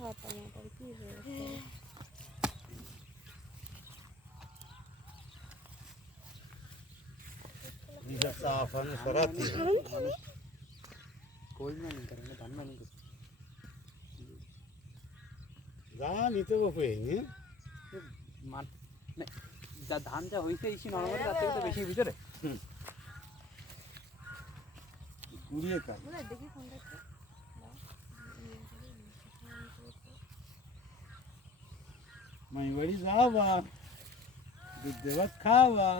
হাত আমার কি হয়েছে যা ধান যা হয়েছে এই নর্মাল তার থেকে তো বেশি ভিতরে গুড়িয়ে কাজ দেখি মাই বাড়ি যাওয়া দুধ দেবাত খাওয়া।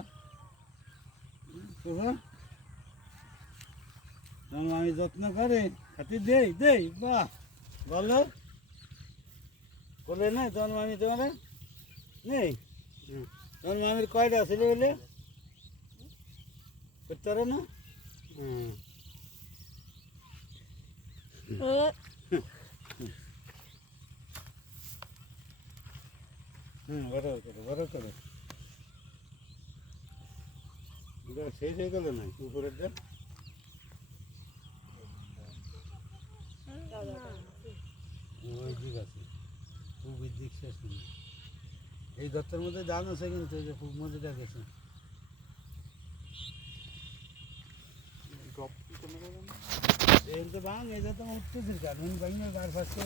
আমি যত্ন করে খাতি দেই দেই বাহ বলো। বলে না তোমার মামি তোমার নেই? তোমার মামির কয়টা ছিল বলে করতে পারো না? হুম। হুম বড় করো বড় করো। শেষ হয়ে গেল না উপরেরটা ওই দিক আছে। পূবের দিক শেষ নেই এই দত্তের মধ্যে ধান আছে কিন্তু এই যে পূব মধ্যে গেছে। না এই তো বাং এই তো উঠতেছিল কারণ বাং না গার ফাসতে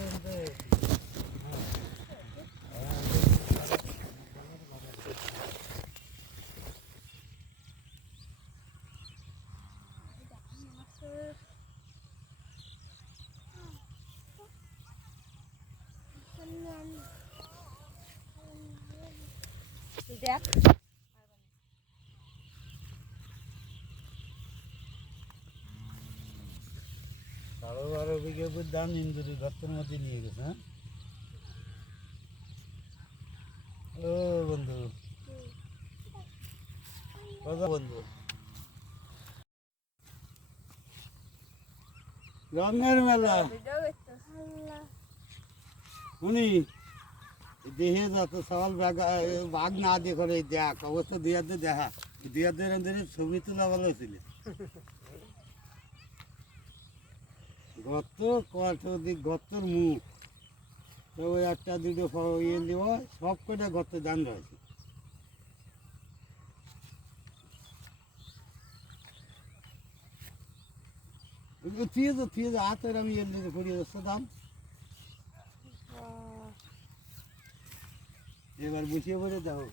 দেখ। বারো বারো বিঘে ধান ইন্দুরি দত্তের মধ্যে নিয়ে গেছে হ্যাঁ? ও বন্ধু। কথা বন্ধু। রঙের মেলা। উনি দেহে যত সকাল বাঘ না দিয়ে করে দেখ অবশ্য দুয়াতে দেখা। দুয়াতে এরকম ছবি তোলা ভালো ছিল। গত কত দিক গতর মুখ। তো ওই একটা, দুটো ইয়ে দিব সব কটা গত দান রয়েছে। থিয়ে তো থিয়ে হাতের আমি ইয়ে করিয়ে যাচ্ছে দাম। এবার বুঝিয়ে বলে দাও।